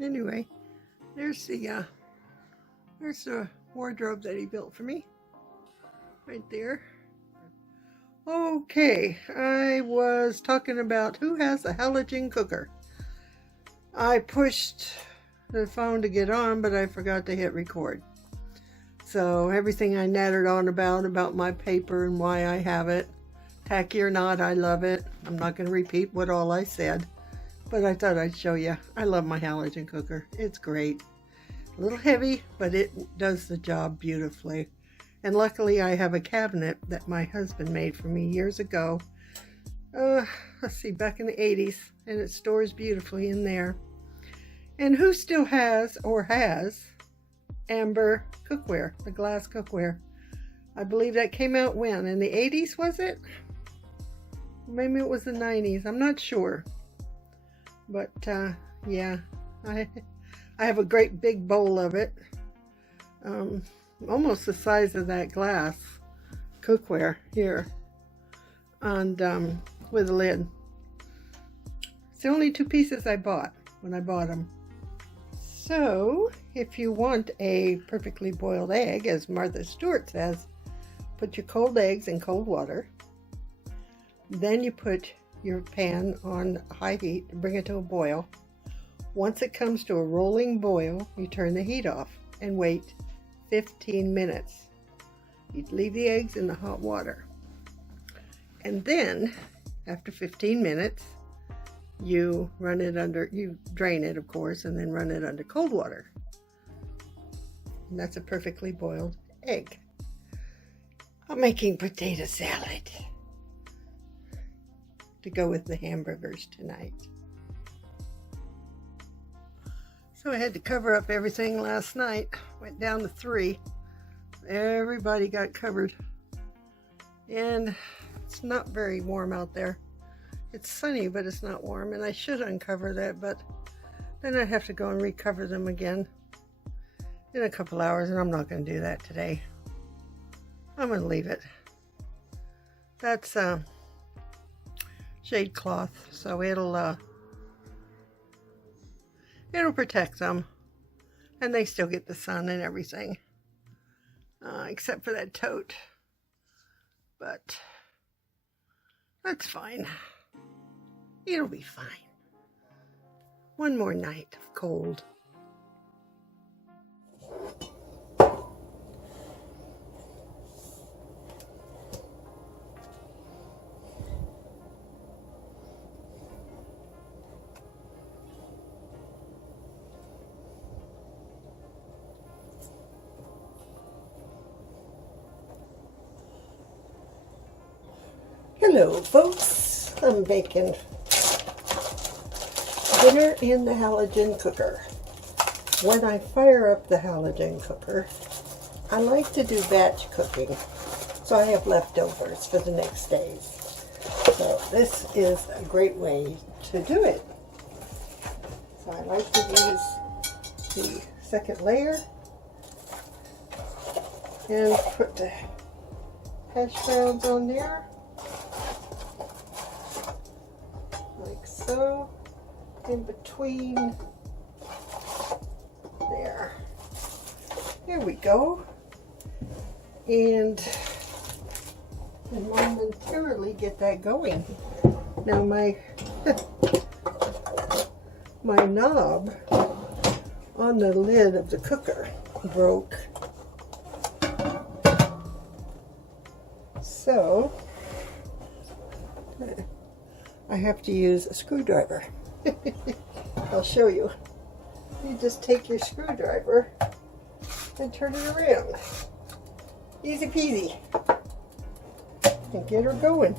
Anyway, there's the wardrobe that he built for me, right there. Okay, I was talking about who has a halogen cooker. I pushed the phone to get on, but I forgot to hit record. So everything I nattered on about my paper and why I have it, tacky or not, I love it. I'm not going to repeat what all I said, but I thought I'd show you. I love my halogen cooker. It's great. A little heavy, but it does the job beautifully. And luckily I have a cabinet that my husband made for me years ago. Let's see, back in the 80s, and it stores beautifully in there. And who still has amber cookware, the glass cookware? I believe that came out when? In the 80s, was it? Maybe it was the 90s. I'm not sure. But yeah, I have a great big bowl of it. Almost the size of that glass cookware here. And with a lid. It's the only two pieces I bought when I bought them. So, if you want a perfectly boiled egg, as Martha Stewart says, put your cold eggs in cold water. Then you put your pan on high heat to bring it to a boil. Once it comes to a rolling boil, you turn the heat off and wait 15 minutes. You leave the eggs in the hot water. And then, after 15 minutes, you run it under, you drain it, of course, and then run it under cold water. And that's a perfectly boiled egg. I'm making potato salad to go with the hamburgers tonight. So I had to cover up everything last night. Went down to 3. Everybody got covered. And it's not very warm out there. It's sunny, but it's not warm, and I should uncover that, but then I'd have to go and recover them again in a couple hours, and I'm not going to do that today. I'm going to leave it. That's shade cloth, so it'll protect them, and they still get the sun and everything, except for that tote, but that's fine. It'll be fine. One more night of cold. Hello, folks. I'm making dinner in the halogen cooker. When I fire up the halogen cooker, I like to do batch cooking, so I have leftovers for the next days. So this is a great way to do it. So I like to use the second layer and put the hash browns on there, like so. In between there. Here we go. And momentarily get that going. Now my my knob on the lid of the cooker broke. So I have to use a screwdriver. I'll show you. You just take your screwdriver and turn it around. Easy peasy. And get her going.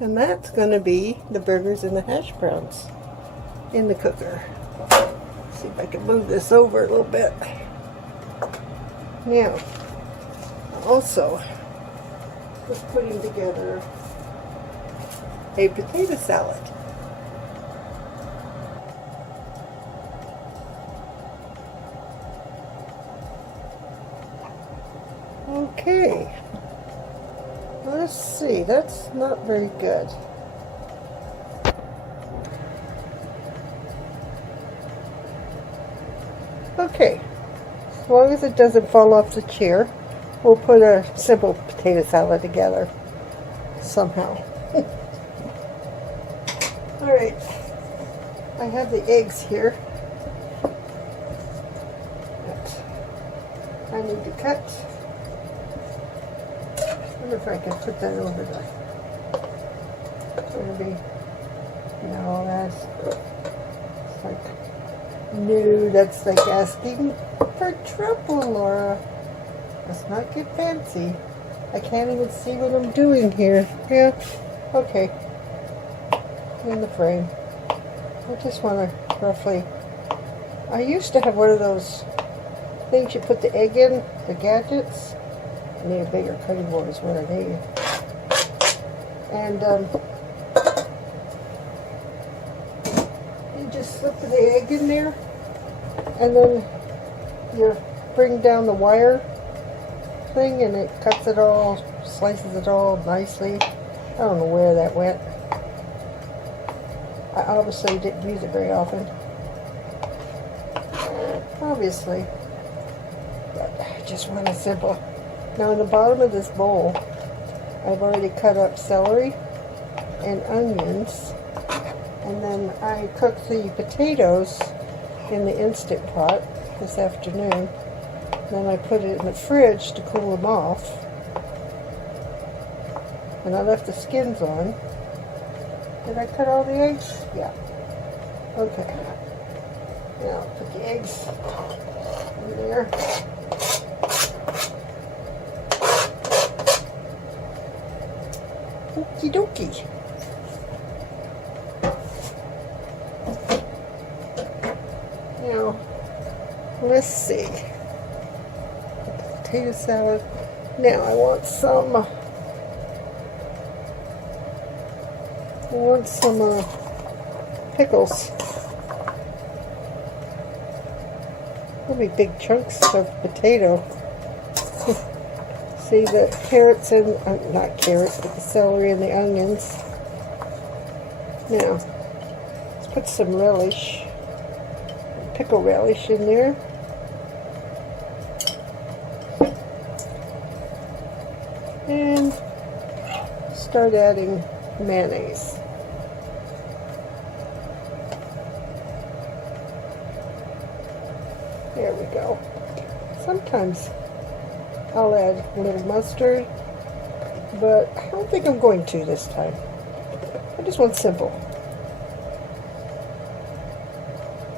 And that's going to be the burgers and the hash browns in the cooker. Let's see if I can move this over a little bit. Now, also was putting together a potato salad. Okay, let's see, that's not very good. as long as it doesn't fall off the chair, we'll put a simple potato salad together somehow. Alright, I have the eggs here that I need to cut. I wonder if I can put that over the, maybe, no, that's like, no, that's like asking for trouble, Laura. Let's not get fancy. I can't even see what I'm doing here. Yeah, okay. In the frame. I just want to roughly, I used to have one of those things you put the egg in, the gadgets. I need a bigger cutting board is what I need. And you just slip the egg in there, and then you bring down the wire thing, and it cuts it all, slices it all nicely. I don't know where that went. I obviously didn't use it very often. Obviously. But I just want a simple. Now in the bottom of this bowl, I've already cut up celery and onions. And then I cooked the potatoes in the Instant Pot this afternoon. Then I put it in the fridge to cool them off. And I left the skins on. Did I cut all the eggs? Yeah. Okay. Now put the eggs in there. Okie dokie. Now, let's see. Potato salad. Now I want some pickles. There'll be big chunks of potato. See the carrots and, not carrots, but the celery and the onions. Now, let's put some relish, pickle relish in there. And start adding mayonnaise. There we go. Sometimes I'll add a little mustard, but I don't think I'm going to this time. I just want simple.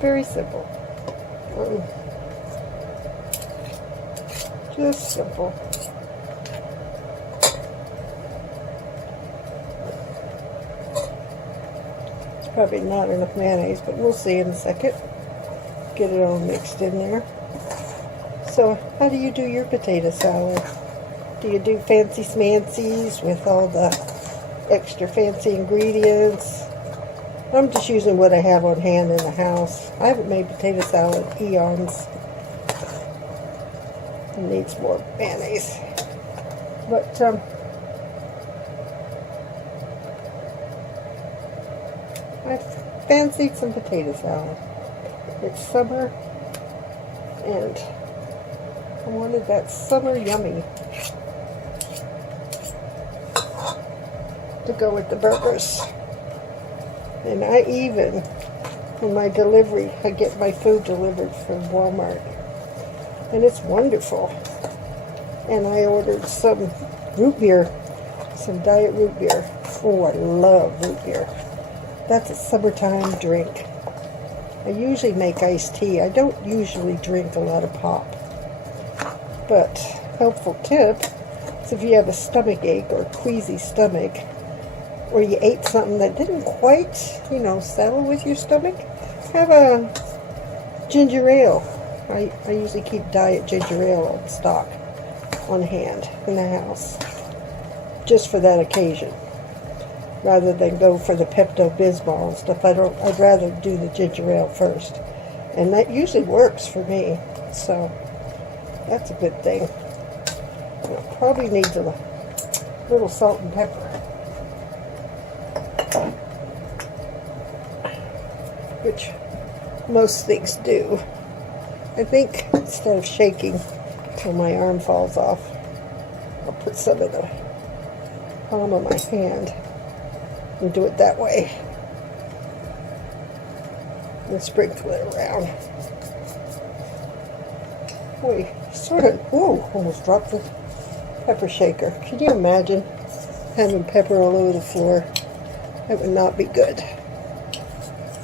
Very simple. Just simple. It's probably not enough mayonnaise, but we'll see in a second. Get it all mixed in there. So, how do you do your potato salad? Do you do fancy smancies with all the extra fancy ingredients? I'm just using what I have on hand in the house. I haven't made potato salad eons. It needs more mayonnaise. But, I fancied some potato salad. It's summer, and I wanted that summer yummy to go with the burgers. And I even, in my delivery, I get my food delivered from Walmart. And it's wonderful. And I ordered some root beer, some diet root beer. Oh, I love root beer. That's a summertime drink. I usually make iced tea. I don't usually drink a lot of pop. But, helpful tip is if you have a stomach ache or queasy stomach, or you ate something that didn't quite, settle with your stomach, have a ginger ale. I usually keep diet ginger ale on stock on hand in the house, just for that occasion. Rather than go for the Pepto-Bismol and stuff, I'd rather do the ginger ale first. And that usually works for me, so that's a good thing. It probably needs a little salt and pepper, which most things do. I think instead of shaking till my arm falls off. I'll put some in the palm of my hand and do it that way. And sprinkle it around. We sort of, ooh, almost dropped the pepper shaker. Can you imagine having pepper all over the floor? That would not be good.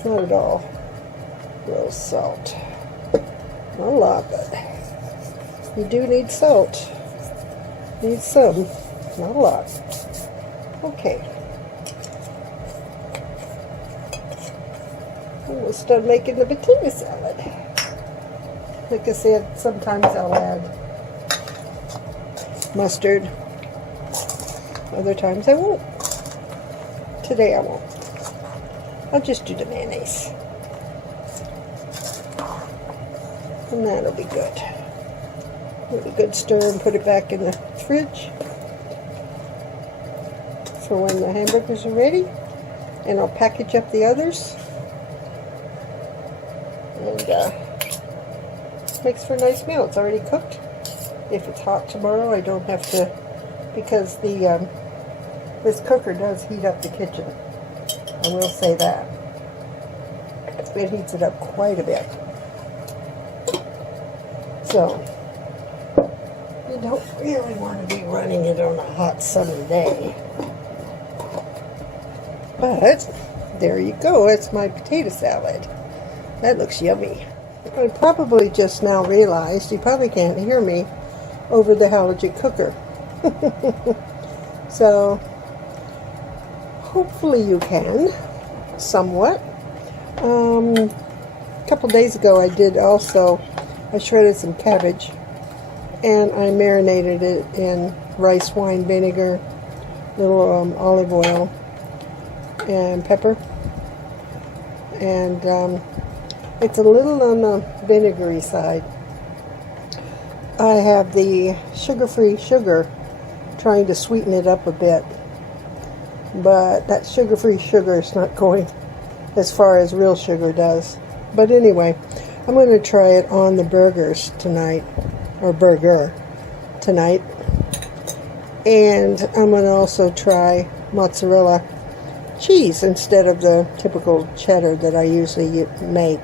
Not at all. A little salt. Not a lot, but you do need salt. Need some, not a lot. Okay. Almost done making the potato salad. Like I said, sometimes I'll add mustard. Other times I won't. Today I won't. I'll just do the mayonnaise. And that'll be good. Give it a good stir and put it back in the fridge for when the hamburgers are ready. And I'll package up the others. And makes for a nice meal. It's already cooked. If it's hot tomorrow, I don't have to, because the this cooker does heat up the kitchen. I will say that. It heats it up quite a bit. So, you don't really want to be running it on a hot summer day. But, there you go. It's my potato salad. That looks yummy. I probably just now realized you probably can't hear me over the halogen cooker. So, hopefully you can, somewhat. A couple days ago I shredded some cabbage and I marinated it in rice wine vinegar, little olive oil, and pepper. And it's a little on the vinegary side. I have the sugar-free sugar trying to sweeten it up a bit. But that sugar-free sugar is not going as far as real sugar does. But anyway, I'm going to try it on the burgers tonight, or burger tonight. And I'm going to also try mozzarella cheese instead of the typical cheddar that I usually make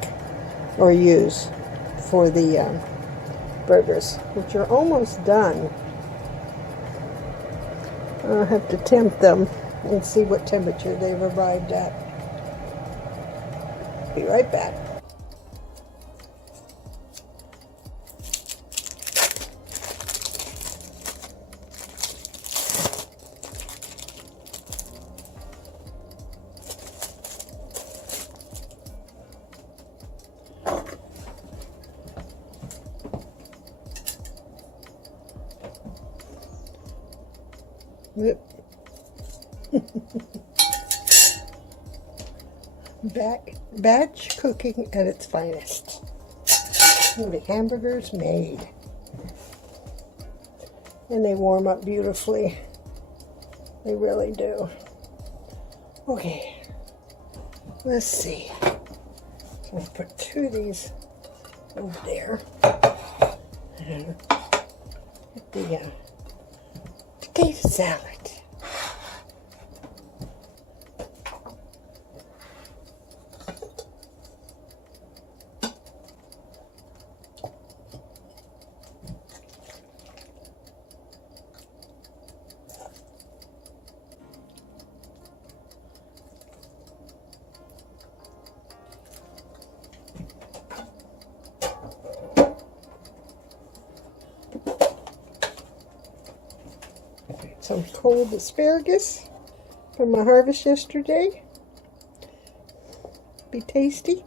or use for the burgers, which are almost done. I'll have to tempt them and see what temperature they've arrived at. Be right back. Batch cooking at its finest. And the hamburgers made. And they warm up beautifully. They really do. Okay. Let's see. So I'll put two of these over there. And get the potato salad. Some cold asparagus from my harvest yesterday. Be tasty.